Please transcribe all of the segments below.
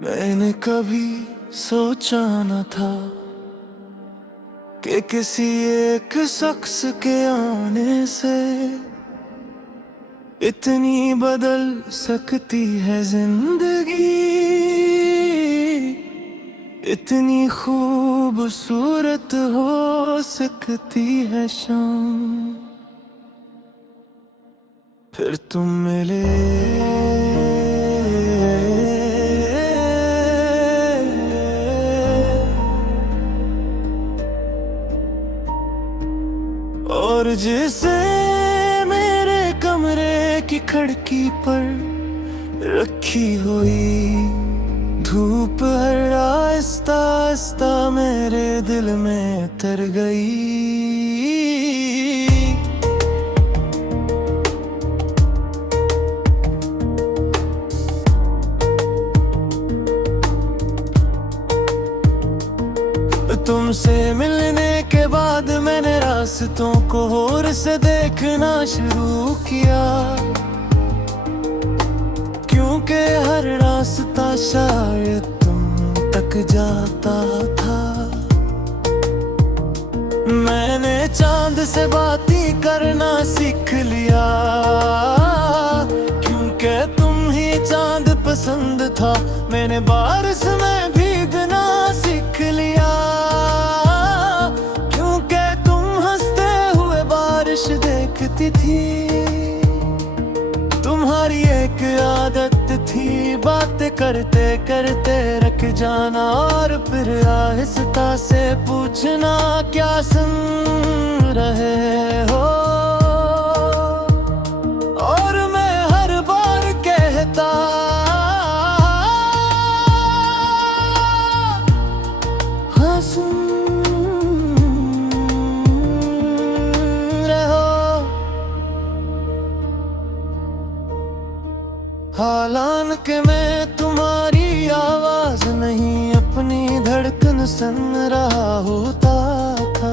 मैंने कभी सोचा न था कि किसी एक शख्स के आने से इतनी बदल सकती है जिंदगी, इतनी खूबसूरत हो सकती है शाम। फिर तुम मिले और जिसे मेरे कमरे की खिड़की पर रखी हुई धूप हर आहिस्ता आहिस्ता मेरे दिल में उतर गई। तुमसे मिलने के बाद मैंने रास्तों को और से देखना शुरू किया, क्योंकि हर रास्ता शायद तुम तक जाता था। मैंने चांद से बातें करना सीख लिया, क्योंकि तुम ही चांद पसंद था। मैंने बारिश में भीगना सीख लिया, क्योंकि तुम हंसते हुए बारिश देखती थी। तुम्हारी एक आदत थी बातें करते करते रख जाना और फिर आहिस्ता से पूछना क्या सुन रहे हो। और मैं हर बार कहता हाँ सुन रहे हो। हालांकि मैं तुम्हारी आवाज नहीं अपनी धड़कन सुन रहा होता था।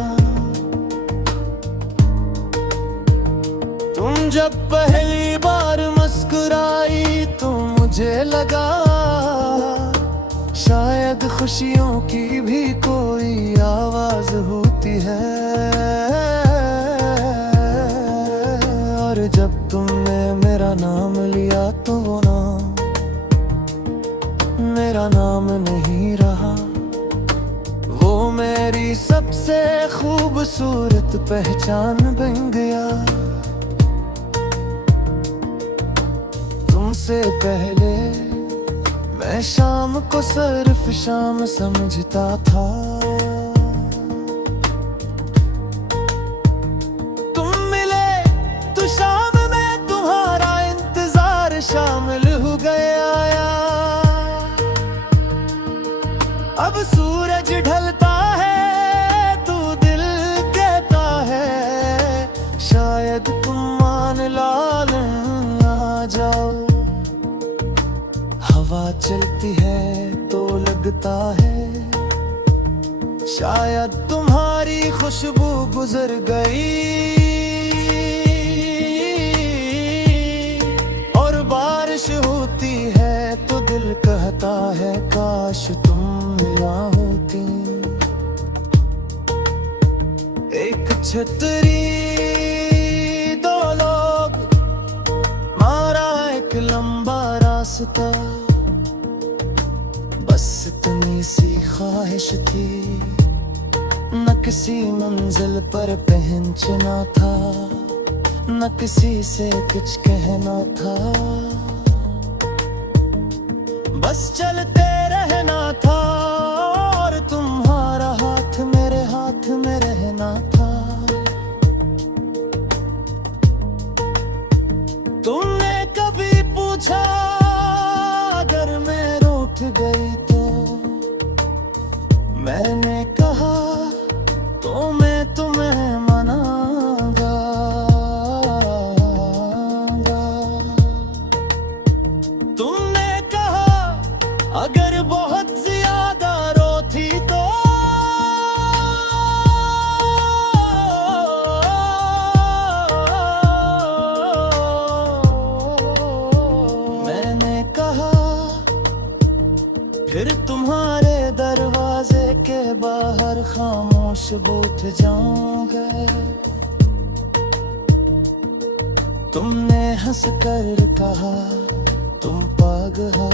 तुम जब पहली बार मुस्कुराई तो मुझे लगा शायद खुशियों की भी कोई आवाज होती है। और जब तुमने मेरा नाम लिया तो वो नाम मेरा नाम नहीं रहा, वो मेरी सबसे खूबसूरत पहचान बन गया। तुमसे पहले मैं शाम को सिर्फ शाम समझता था। तुम मिले तो शाम में तुम्हारा इंतजार शामिल हो गया। अब सूरज ढलता है तो दिल कहता है शायद तुम मान लाल आ जाओ। हवा चलती है तो लगता है शायद तुम्हारी खुशबू गुजर गई। और बारिश होती है तो दिल कहता है काश तुम यहाँ होती। एक छतरी दो लोग मारा एक लंबा रास्ता, बस इतनी सी ख्वाहिश थी। न किसी मंजिल पर पहुंचना था, न किसी से कुछ कहना था, बस चलते रहना था। और तुम्हारा हाथ मेरे हाथ में रहना था। तुमने कभी पूछा अगर मैं रूठ गई तो, मैंने कहा तो मैं तुम्हें मनाऊंगा। तुमने कहा अगर बहुत ज्यादा रोती तो मैंने कहा फिर तुम्हारे दरवाजे के बाहर खामोश बैठ जाऊंगा। तुमने हंस कर कहा तुम पागल हो,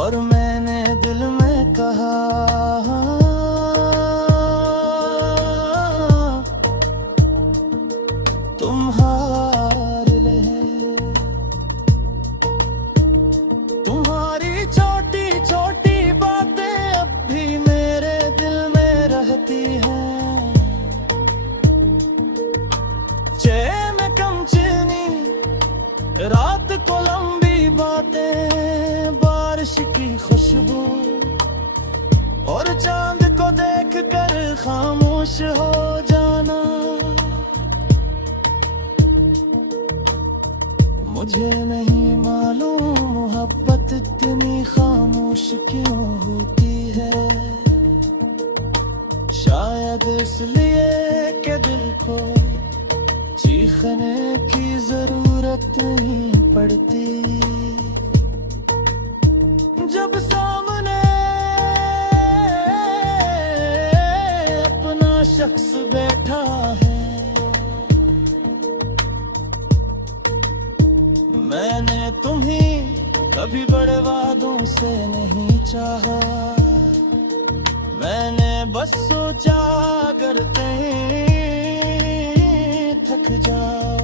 और मैंने दिल में कहा तुम हार ले। तुम्हारी छोटी छोटी बातें अब भी मेरे दिल में रहती हैं। चैन कम चीनी रात को लंबी बातें, बारिश की खुशबू और चांद को देख कर खामोश हो जाना। मुझे नहीं मालूम मोहब्बत इतनी खामोश क्यों होती है। शायद इसलिए कि दिल को चीखने की जरूरत नहीं पड़ती जब सामने अपना शख्स बैठा है। मैंने तुम्हें कभी बड़े वादों से नहीं चाहा, मैंने बस सोचा अगर कहीं थक जाओ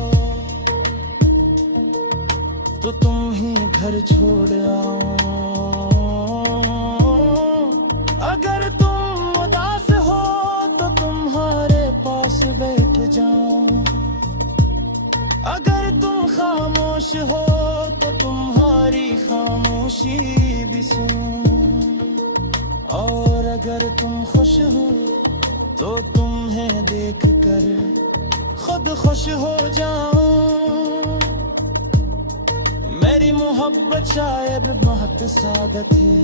तो तुम ही घर छोड़ आओ। अगर तुम उदास हो तो तुम्हारे पास बैठ जाऊं, अगर तुम खामोश हो तो तुम्हारी खामोशी भी सुनूं, और अगर तुम खुश हो तो तुम्हें देख कर खुद खुश हो जाऊं। मेरी मोहब्बत शायद बहुत सादा थी,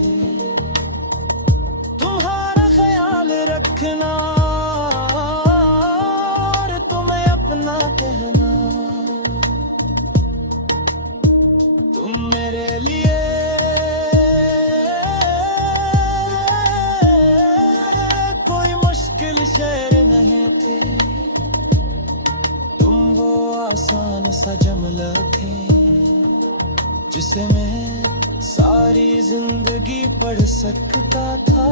तुम्हारा ख्याल रखना और तुम्हें अपना कहना। तुम मेरे लिए कोई मुश्किल शय नहीं थी, तुम वो आसान सा जुमला थे जिसे मैं सारी जिंदगी पढ़ सकता था।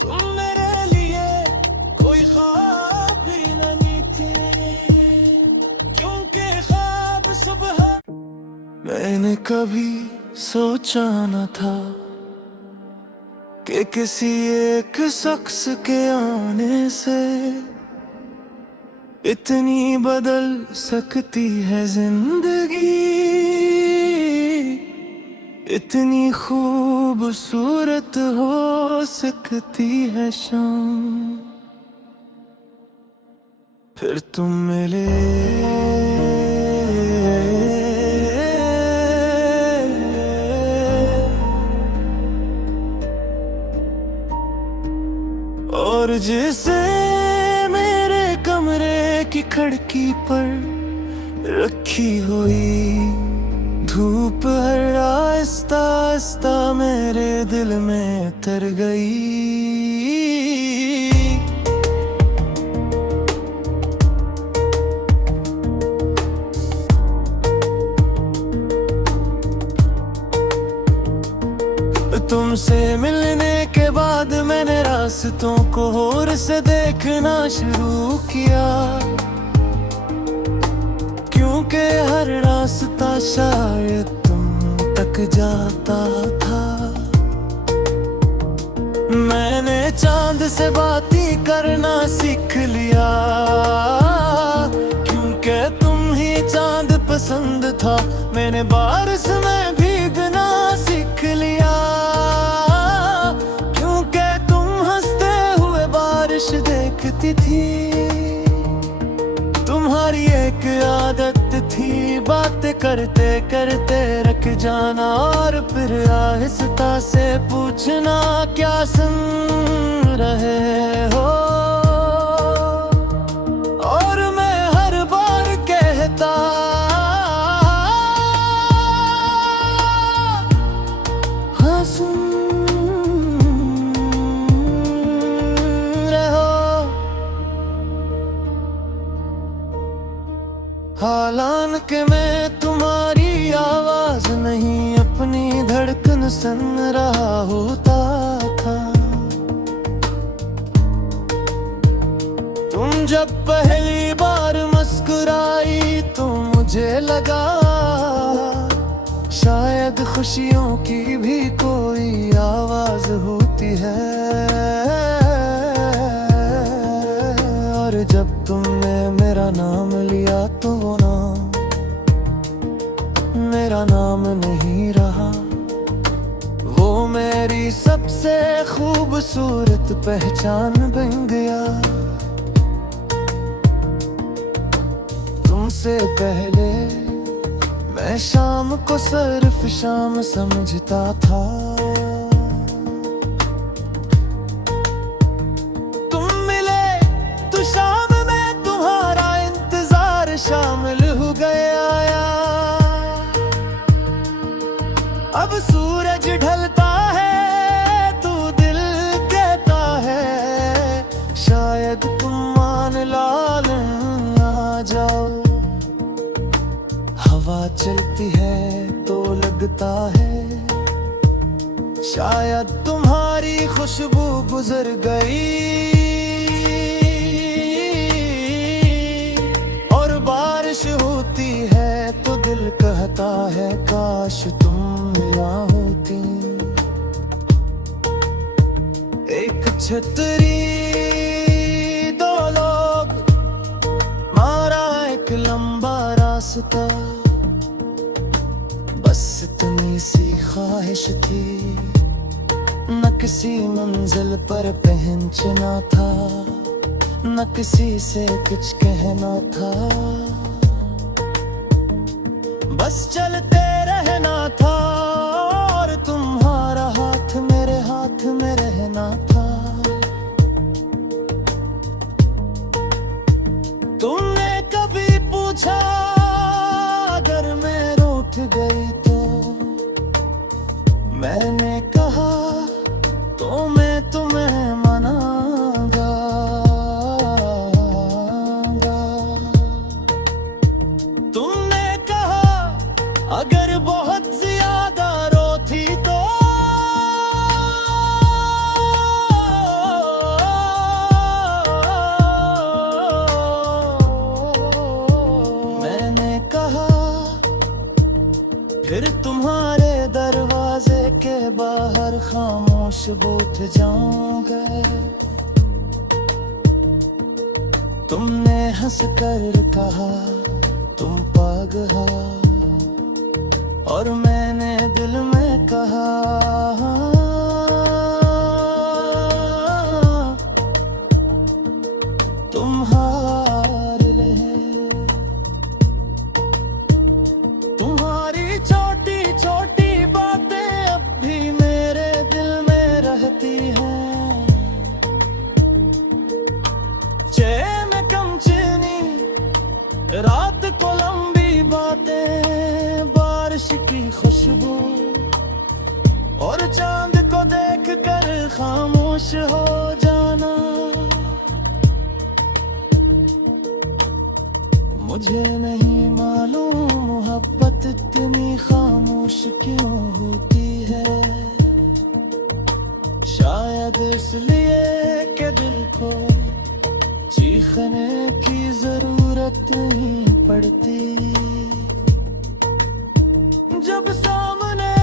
तुम मेरे लिए कोई ख्वाब भी नहीं थी, क्योंकि ख्वाब सुबह। मैंने कभी सोचा न था कि किसी एक शख्स के आने से इतनी बदल सकती है जिंदगी, इतनी खूबसूरत हो सकती है शाम। फिर तुम मिले और जिसे मेरे कमरे की खिड़की पर रखी हुई धूप हर आहिस्ता आहिस्ता मेरे दिल में उतर गई। तुमसे मिलने के बाद मैंने रास्तों को और से देखना शुरू किया, क्योंकि हर रास्ता शायद तुम तक जाता था। मैंने चांद से बातें करना सीख लिया, क्योंकि तुम ही चांद पसंद था। मैंने बारिश में भीगना सीख लिया, क्योंकि तुम हंसते हुए बारिश देखती थी। तुम्हारी एक आदत थी बातें करते करते रख जाना, और फिर आहिस्ता से पूछना क्या सुन रहे हो। और मैं हर बार कहता सुन रहा होता था। तुम जब पहली बार मुस्कुराई तो मुझे लगा शायद खुशियों की भी कोई आवाज होती है। और जब तुमने मेरा नाम लिया तो वो नाम मेरा नाम नहीं रहा, वो मेरी सबसे खूबसूरत पहचान बन गया। तुमसे पहले मैं शाम को सिर्फ शाम समझता था। तुम मिले तो शाम में तुम्हारा इंतजार शामिल हो गया। अब सूरज ढलता है तो दिल कहता है शायद तुम मान लाल आ जाओ। हवा चलती है तो लगता है शायद तुम्हारी खुशबू गुजर गई। और बारिश होती है तो दिल कहता है काश तुम यहाँ होती। एक छतरी दो लोग मारा एक लंबा रास्ता, बस इतनी सी ख्वाहिश थी। न किसी मंजिल पर पहुंचना था, न किसी से कुछ कहना था, बस चलते रहना था। और तुम्हारा हाथ मेरे हाथ में रहना था। तुमने कभी पूछा अगर मैं रूठ गई तो, मैंने कहा तो मैं तुम्हें मनाऊंगा। तुमने कहा अगर बहुत ज्यादा रोती तो, मैंने कहा फिर तुम्हारे दरवाजे के बाहर खामोश बैठ जाऊंगा। तुमने हंस कर कहा तुम पागल हो, और मैंने दिल में कहा तुम हार ले। तुम्हारी छोटी छोटी बातें अब भी मेरे दिल में रहती हैं। चैन कम चीनी रात को लंबी बातें, बारिश की खुशबू और चांद को देख कर खामोश हो जाना। मुझे नहीं मालूम मोहब्बत इतनी खामोश क्यों होती है। शायद इसलिए कि दिल को चीखने की जरूरत नहीं पड़ती। जब सामने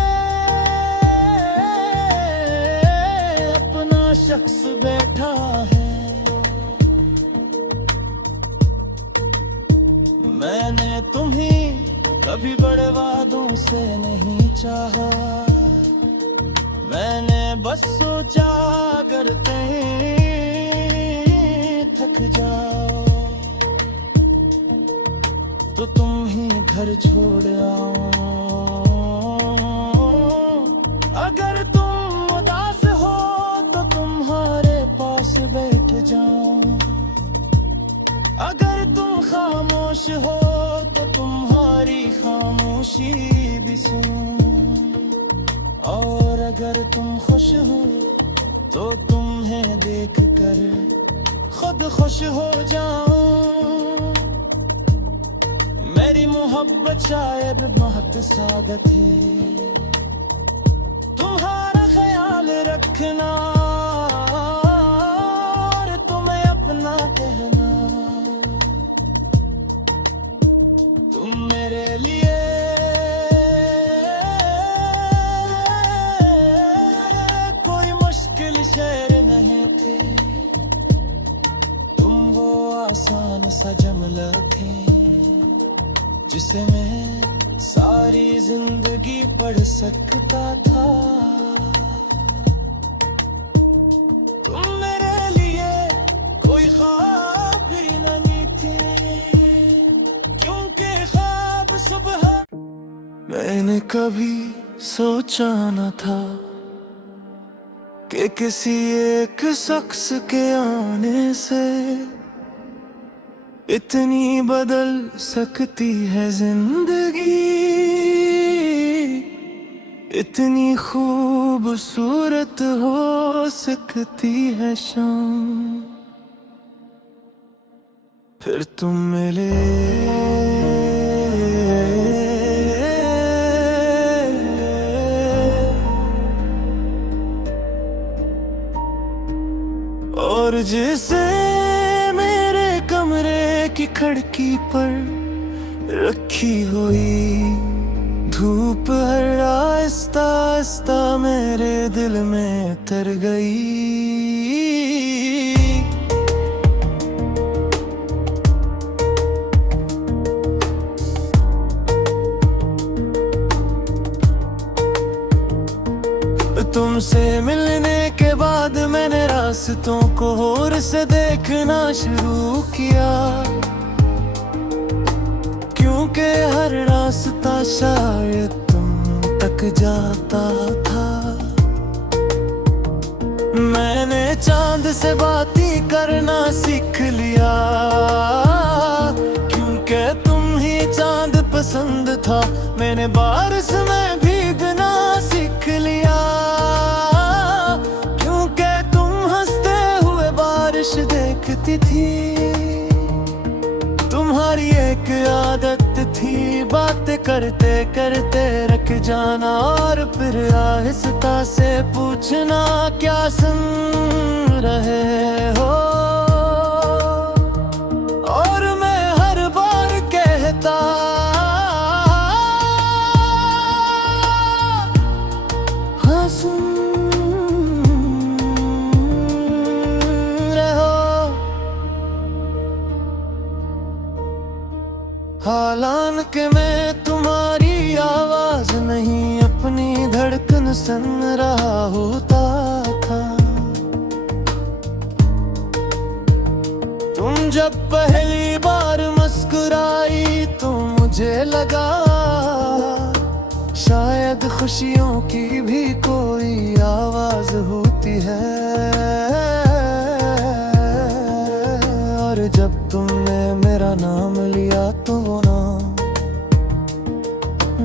अपना शख्स बैठा है, मैंने तुम्हें कभी बड़े वादों से नहीं चाहा। मैंने बस सोचा अगर कहीं थक जाओ तो तुम ही घर छोड़ आओ। अगर तुम उदास हो तो तुम्हारे पास बैठ जाऊं। अगर तुम खामोश हो तो तुम्हारी खामोशी भी सुनूं। और अगर तुम खुश हो तो तुम्हें देख कर खुद खुश हो जाऊं। मेरी मोहब्बत शायद बहुत सादा थी, ख्याल रखना और तुम्हें अपना कहना। तुम मेरे लिए कोई मुश्किल शहर नहीं थी, तुम वो आसान सा जुमला थे जिसे मैं सारी जिंदगी पढ़ सकता था। तुम मेरे लिए कोई ख्वाब ही नहीं थी, क्योंकि ख्वाब सुबह मैंने कभी सोचा न था कि किसी एक शख्स के आने से इतनी बदल सकती है जिंदगी, इतनी खूबसूरत हो सकती है शाम। फिर तुम मिले और जिसे मेरे कमरे की खिड़की पर रखी हुई धूप हर आहिस्ता आहिस्ता मेरे दिल में उतर गई। तुमसे मिलने के बाद मैंने रास्तों को और से देखना शुरू किया, क्योंकि हर रास्ता शायद तुम तक जाता था। मैंने चांद से बातें करना सीख लिया, क्योंकि तुम ही चांद पसंद था। मैंने बारिश में भीगना सीख लिया, क्योंकि तुम हंसते हुए बारिश देखती थी। तुम्हारी एक आदत थी बातें करते करते रख जाना और फिर आहिस्ता से पूछना क्या सुन रहे हो। और मैं हर बार कहता हाँ सुन रहे हो। हालांकि मैं तुम्हारी आवाज नहीं अपनी धड़कन सुन रहा होता था। तुम जब पहली बार मुस्कुराई तो मुझे लगा शायद खुशियों की भी कोई आवाज होती है। और जब तुमने मेरा नाम लिया तो वो नाम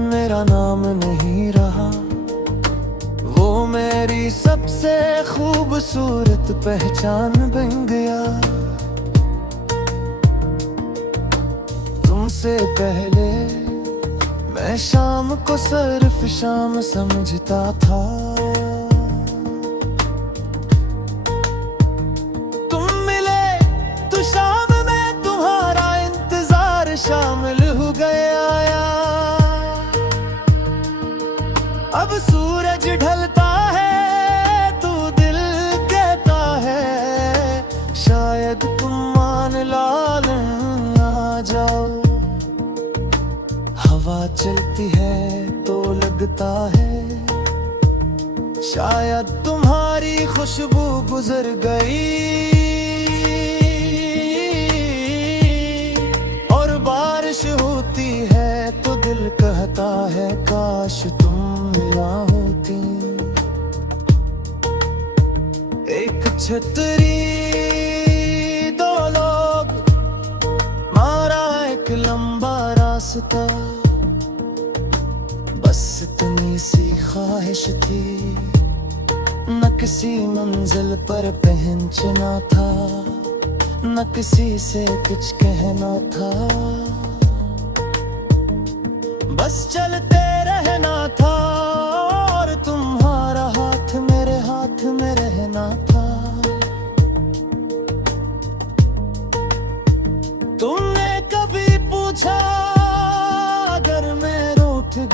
मेरा नाम नहीं रहा, वो मेरी सबसे खूबसूरत पहचान बन गया। तुमसे पहले मैं शाम को सिर्फ शाम समझता था। तुम मिले तो शाम में तुम्हारा इंतजार शामिल हो गया। अब सूरज ढलता है तो दिल कहता है शायद तुम मान लाल आ जाओ। हवा चलती है तो लगता है शायद तुम्हारी खुशबू गुजर गई। और बारिश होती है तो दिल कहता है काश तुम यहाँ होती। एक छतरी दो लोग मारा एक लंबा रास्ता, बस इतनी सी ख्वाहिश थी न किसी मंजिल पर पहुंचना था, न किसी से कुछ कहना था। बस चलते रहना था और तुम्हारा हाथ मेरे हाथ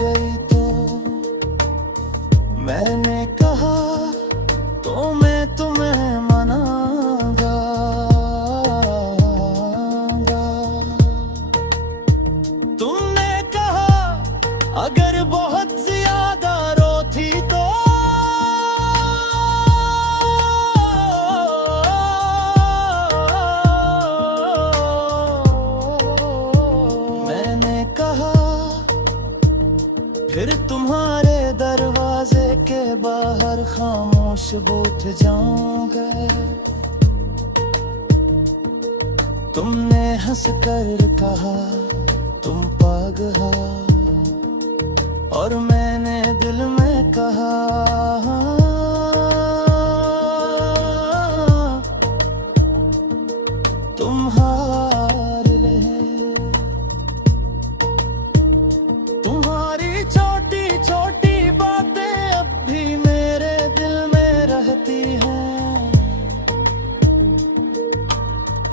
गई तो मैंने कहा तो मैं तुम्हें मनाऊंगा। तुमने कहा अगर बहुत ज्यादा रोती तो मैंने कहा फिर तुम्हारे दरवाजे के बाहर खामोश बैठ जाऊंगा। तुमने हंस कर कहा तुम पागल हो, और मैंने दिल में कहा तुम हार ले। तुम्हारी छोटी छोटी बातें अब भी मेरे दिल में रहती हैं।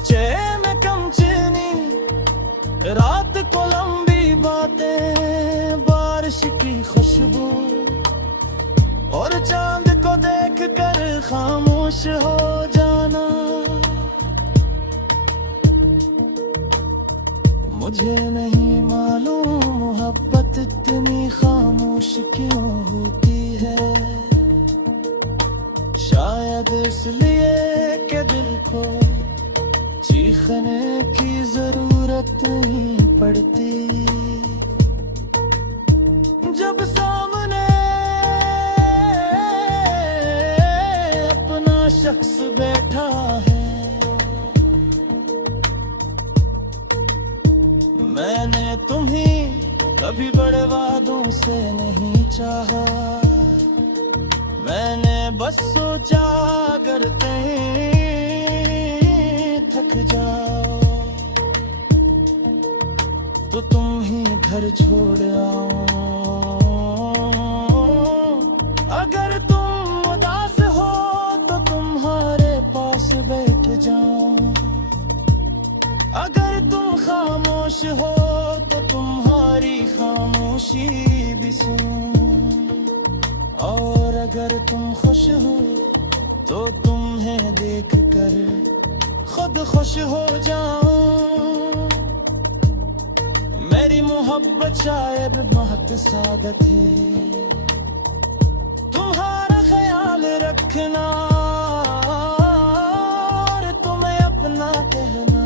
चैन कम चीनी रात को लंबी बातें, बारिश की खुशबू और चांद को देख कर खामोश हो जाना। मुझे नहीं मालूम मोहब्बत इतनी खामोश क्यों होती है। शायद इसलिए कि दिल को चीखने की जरूरत नहीं पड़ती जब सामने अपना शख्स बैठा है। मैंने तुम्हें कभी बड़े वादों से नहीं चाहा। मैंने बस सोचा अगर कहीं थक जाओ तो तुम ही घर छोड़ आओ। अगर तुम उदास हो तो तुम्हारे पास बैठ जाओ। अगर तुम खामोश हो तो तुम्हारी खामोशी भी सुनूं। और अगर तुम खुश हो तो तुम्हें देख कर खुद खुश हो जाऊं। मेरी मोहब्बत शायद बहुत सादा थी, तुम्हारा ख्याल रखना और तुम्हें अपना कहना।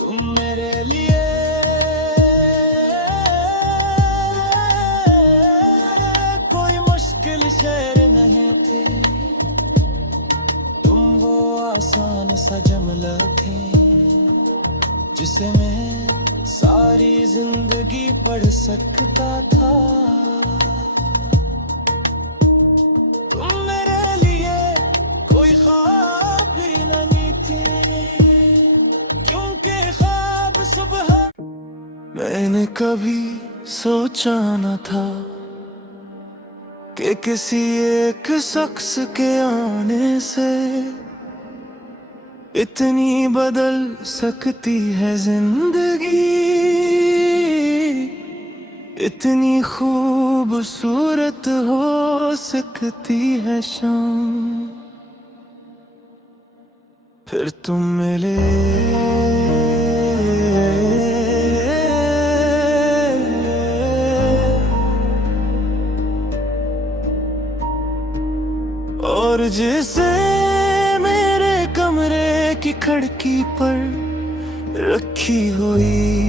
तुम मेरे लिए कोई मुश्किल शहर नहीं थी, तुम वो आसान सा जुमला थे जिसे मैं सारी जिंदगी पढ़ सकता था। तुम मेरे लिए कोई ख्वाब भी नहीं थी, क्योंकि ख्वाब सुबह मैंने कभी सोचा न था कि किसी एक शख्स के आने से इतनी बदल सकती है जिंदगी, इतनी खूबसूरत हो सकती है शाम। फिर तुम मिले और जिसे मेरे कमरे की खिड़की पर रखी हुई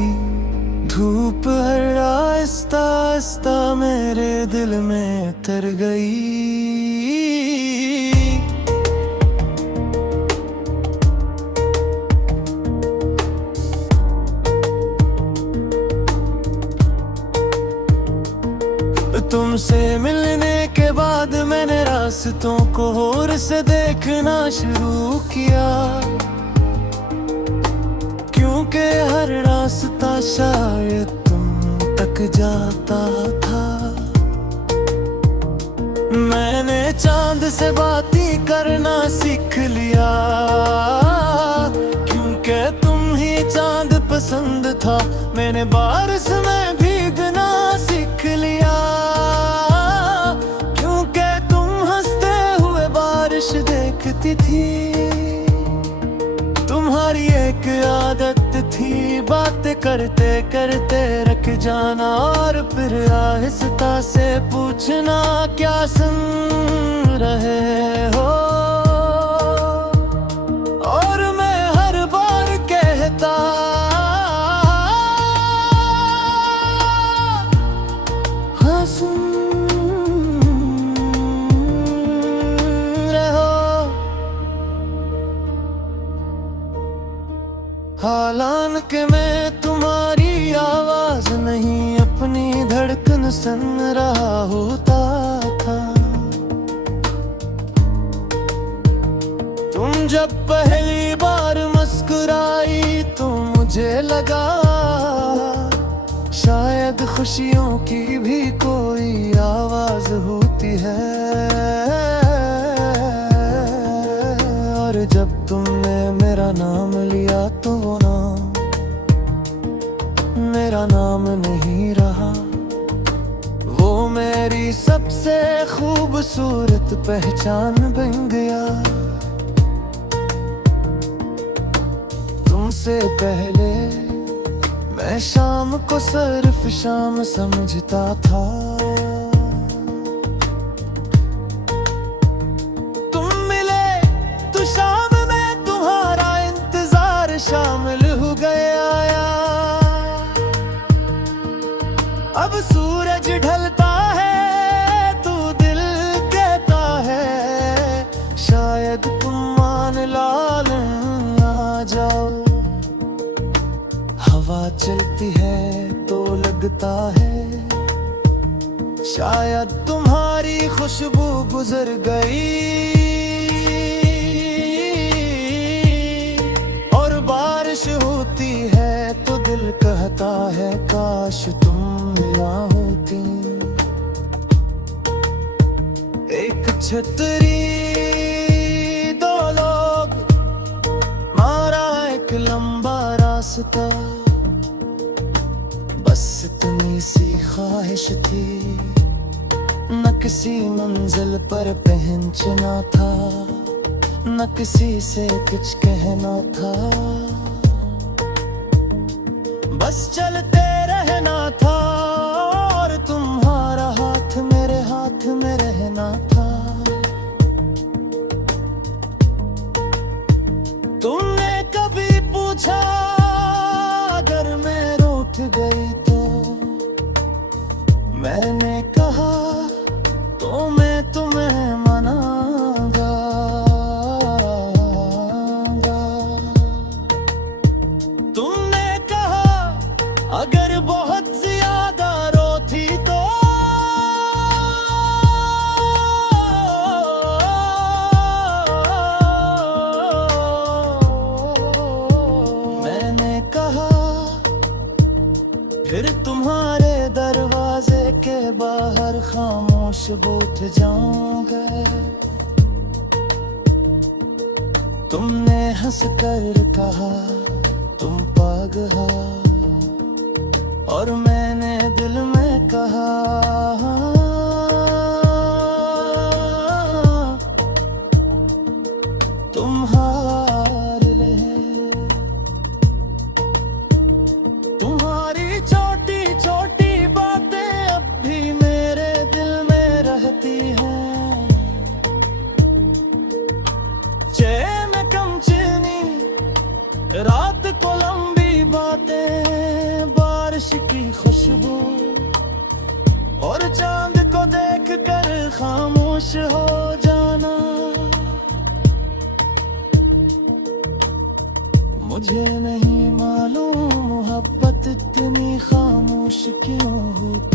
धूप हर आहिस्ता आहिस्ता मेरे दिल में उतर गई। तुमसे मिलने के बाद मैंने रास्तों को और से देखना शुरू किया, क्योंकि हर रास्ता शायद तुम तक जाता था। मैंने चांद से बातें करना सीख लिया, क्योंकि तुम ही चांद पसंद पसंद था। मैंने बारिश में भीगना सीख लिया, क्योंकि तुम हंसते हुए बारिश देखती थी। तुम्हारी एक आदत थी बातें करते करते रख जाना, और फिर आहिस्ता से पूछना क्या सुन रहे हो। और मैं हर बार कहता हाँ सुन रहे हो। हालांकि मैं तुम्हारी आवाज नहीं अपनी धड़कन सुन रहा होता था। तुम जब पहली बार मुस्कुराई तो मुझे लगा शायद खुशियों की भी कोई आवाज होती है। और जब तुमने मेरा नाम लिया तो वो नाम मेरा नाम नहीं रहा, वो मेरी सबसे खूबसूरत पहचान बन गया। तुमसे पहले मैं शाम को सिर्फ शाम समझता था। तुम मिले तो शाम में तुम्हारा इंतजार शामिल हो गया। अब सूरज ढलता है तो दिल कहता है शायद तुम मान लाल आ जाओ। हवा चलती है तो लगता है शायद तुम्हारी खुशबू गुजर गई। और बारिश होती है तो दिल कहता है काश तुम यहाँ होती। एक छतरी दो लोग मारा एक लंबा रास्ता, बस इतनी सी ख्वाहिश थी। न किसी मंजिल पर पहुंचना था, न किसी से कुछ कहना था, बस चलते रहना था। और तुम्हारा हाथ मेरे हाथ में रहना था। तुमने कभी पूछा अगर मैं रूठ गई तो, मैंने कहा तो मैं तुम्हें मनाऊंगा। तुमने कहा अगर बहुत ज्यादा रोती तो, मैंने कहा फिर तुम्हारे दरवाजे के बाहर खामोश बैठ जाऊंगा। तुमने हंस कर कहा तुम पागल हो, और मैंने दिल में कहा तुम हार ले। तुम्हारी छोटी छोटी बातें अब भी मेरे दिल में रहती हैं। चैन कम चीनी रात को लंबी बातें, बारिश की खुशबू और चांद को देख कर खामोश हो जाना। मुझे नहीं मालूम मोहब्बत इतनी खामोश क्यों होती।